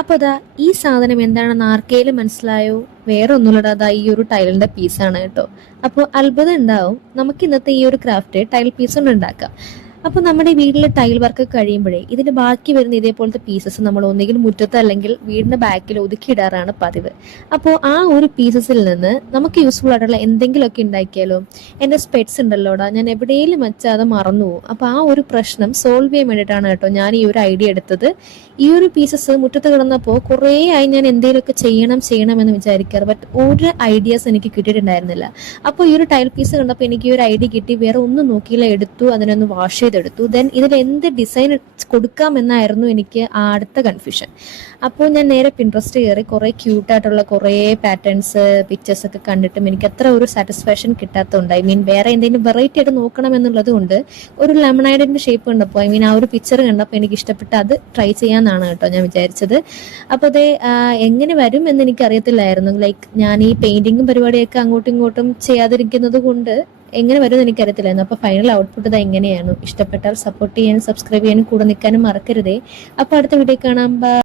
അപ്പോൾ അതാ ഈ സാധനം എന്താണെന്ന് ആർക്കേലും മനസ്സിലായോ? വേറെ ഒന്നുമില്ലടാ, അതാ ഈ ഒരു ടൈലിന്റെ പീസാണ് കേട്ടോ. അപ്പോൾ അത്ഭുതം ഉണ്ടാവും, നമുക്ക് ഇന്നത്തെ ഈ ഒരു ക്രാഫ്റ്റ് ടൈൽ പീസ് കൊണ്ട് ഉണ്ടാക്കാം. അപ്പോൾ നമ്മുടെ വീട്ടിൽ ടൈൽ വർക്ക് കഴിയുമ്പോഴേ ഇതിന്റെ ബാക്കി വരുന്ന ഇതേപോലത്തെ പീസസ് നമ്മൾ ഒന്നുകിൽ മുറ്റത്ത് അല്ലെങ്കിൽ വീടിന്റെ ബാക്കിൽ ഒതുക്കിയിടാറാണ് പതിവ്. അപ്പോൾ ആ ഒരു പീസസിൽ നിന്ന് നമുക്ക് യൂസ്ഫുൾ ആയിട്ടുള്ള എന്തെങ്കിലുമൊക്കെ ഉണ്ടാക്കിയാലോ. എൻ്റെ സ്പെറ്റ്സ് ഉണ്ടല്ലോടാ, ഞാൻ എവിടെയെങ്കിലും വെച്ചാൽ അത് മറന്നു പോകും. അപ്പോൾ ആ ഒരു പ്രശ്നം സോൾവ് ചെയ്യാൻ വേണ്ടിയിട്ടാണ് കേട്ടോ ഞാൻ ഈ ഒരു ഐഡിയ എടുത്തത്. ഈ ഒരു പീസസ് മുറ്റത്ത് കിടന്നപ്പോൾ കുറേ ആയി ഞാൻ എന്തെങ്കിലുമൊക്കെ ചെയ്യണം എന്ന് വിചാരിക്കാറ്, ബട്ട് ഒരു ഐഡിയാസ് എനിക്ക് കിട്ടിയിട്ടുണ്ടായിരുന്നില്ല. അപ്പോൾ ഈ ഒരു ടൈൽ പീസ് കണ്ടപ്പോൾ എനിക്ക് ഈ ഒരു ഐഡിയ കിട്ടി. വേറെ ഒന്നും നോക്കിയില്ല, എടുത്തു, അതിനൊന്ന് വാഷ് ചെയ്തെടുത്തു. ദെൻ ഇതിൽ എന്ത് ഡിസൈൻ കൊടുക്കാമെന്നായിരുന്നു എനിക്ക് ആ അടുത്ത കൺഫ്യൂഷൻ. അപ്പോൾ ഞാൻ നേരെ പിൻട്രസ്റ്റ് കയറി കുറേ ക്യൂട്ടായിട്ടുള്ള കുറേ പാറ്റേൺസ് പിക്ചേഴ്സ് ഒക്കെ കണ്ടിട്ടും എനിക്ക് അത്ര ഒരു സാറ്റിസ്ഫാക്ഷൻ കിട്ടാത്തതുകൊണ്ട്, ഐ മീൻ വേറെ എന്തെങ്കിലും വെറൈറ്റി ആയിട്ട് നോക്കണം എന്നുള്ളത് കൊണ്ട് ഒരു ലെമണൈഡിന്റെ ഷേപ്പ് കണ്ടപ്പോൾ, ഐ മീൻ ആ ഒരു പിക്ചർ കണ്ടപ്പോൾ എനിക്ക് ഇഷ്ടപ്പെട്ട് അത് ട്രൈ ചെയ്യാന്നാണ് കേട്ടോ ഞാൻ വിചാരിച്ചത്. അപ്പോൾ അത് എങ്ങനെ വരും എന്ന് എനിക്ക് അറിയത്തില്ലായിരുന്നു. ലൈക്ക് ഞാൻ ഈ പെയിന്റിങ്ങും പരിപാടിയൊക്കെ അങ്ങോട്ടും ഇങ്ങോട്ടും ചെയ്യാതിരിക്കുന്നത് കൊണ്ട് എങ്ങനെ വരും എന്ന് എനിക്കറിയത്തില്ലായിരുന്നു. അപ്പോൾ ഫൈനൽ ഔട്ട്പുട്ട് ഇത് എങ്ങനെയാണ്. ഇഷ്ടപ്പെട്ടാൽ സപ്പോർട്ട് ചെയ്യാനും സബ്സ്ക്രൈബ് ചെയ്യാനും കൂടെ നിൽക്കാനും മറക്കരുതേ. അപ്പോൾ അടുത്ത വീഡിയോ കാണാം. ബൈ.